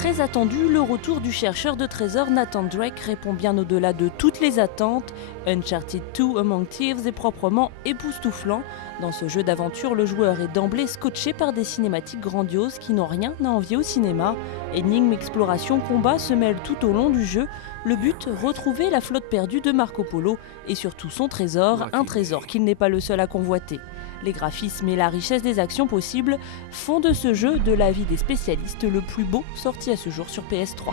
Très attendu, le retour du chercheur de trésors Nathan Drake répond bien au-delà de toutes les attentes. Uncharted 2 Among Thieves est proprement époustouflant. Dans ce jeu d'aventure, le joueur est d'emblée scotché par des cinématiques grandioses qui n'ont rien à envier au cinéma. Énigmes, exploration, combat se mêlent tout au long du jeu. Le but, retrouver la flotte perdue de Marco Polo et surtout son trésor, un trésor qu'il n'est pas le seul à convoiter. Les graphismes et la richesse des actions possibles font de ce jeu, de l'avis des spécialistes, le plus beau sorti à ce jour sur PS3.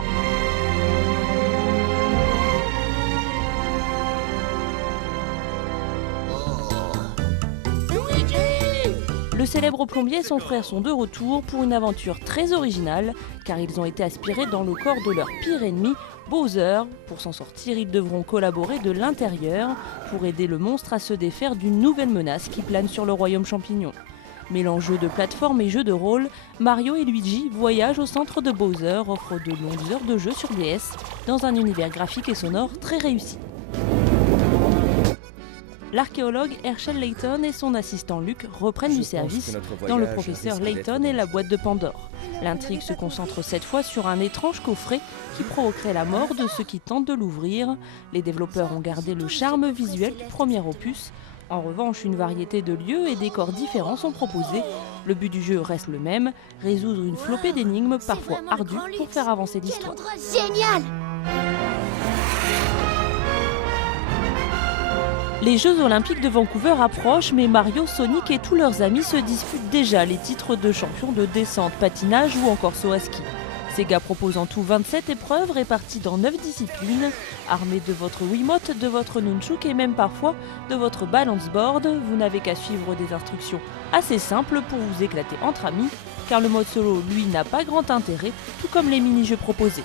Le célèbre plombier et son frère sont de retour pour une aventure très originale, car ils ont été aspirés dans le corps de leur pire ennemi, Bowser. Pour s'en sortir, ils devront collaborer de l'intérieur pour aider le monstre à se défaire d'une nouvelle menace qui plane sur le royaume champignon. Mélange jeu de plateforme et jeu de rôle, Mario et Luigi voyagent au centre de Bowser, offrent de longues heures de jeu sur DS, dans un univers graphique et sonore très réussi. L'archéologue Herschel Layton et son assistant Luke reprennent du service dans Le Professeur Layton et la boîte de Pandore. L'intrigue se concentre cette fois sur un étrange coffret qui provoquerait la mort de ceux qui tentent de l'ouvrir. Les développeurs ont gardé le charme visuel du premier opus. En revanche, une variété de lieux et décors différents sont proposés. Le but du jeu reste le même, résoudre une flopée d'énigmes parfois ardues pour faire avancer l'histoire. Génial! Les Jeux Olympiques de Vancouver approchent, mais Mario, Sonic et tous leurs amis se disputent déjà les titres de champion de descente, patinage ou encore saut à ski. Sega propose en tout 27 épreuves réparties dans 9 disciplines. Armés de votre Wiimote, de votre Nunchuk et même parfois de votre balance board, vous n'avez qu'à suivre des instructions assez simples pour vous éclater entre amis, car le mode solo, lui, n'a pas grand intérêt, tout comme les mini-jeux proposés.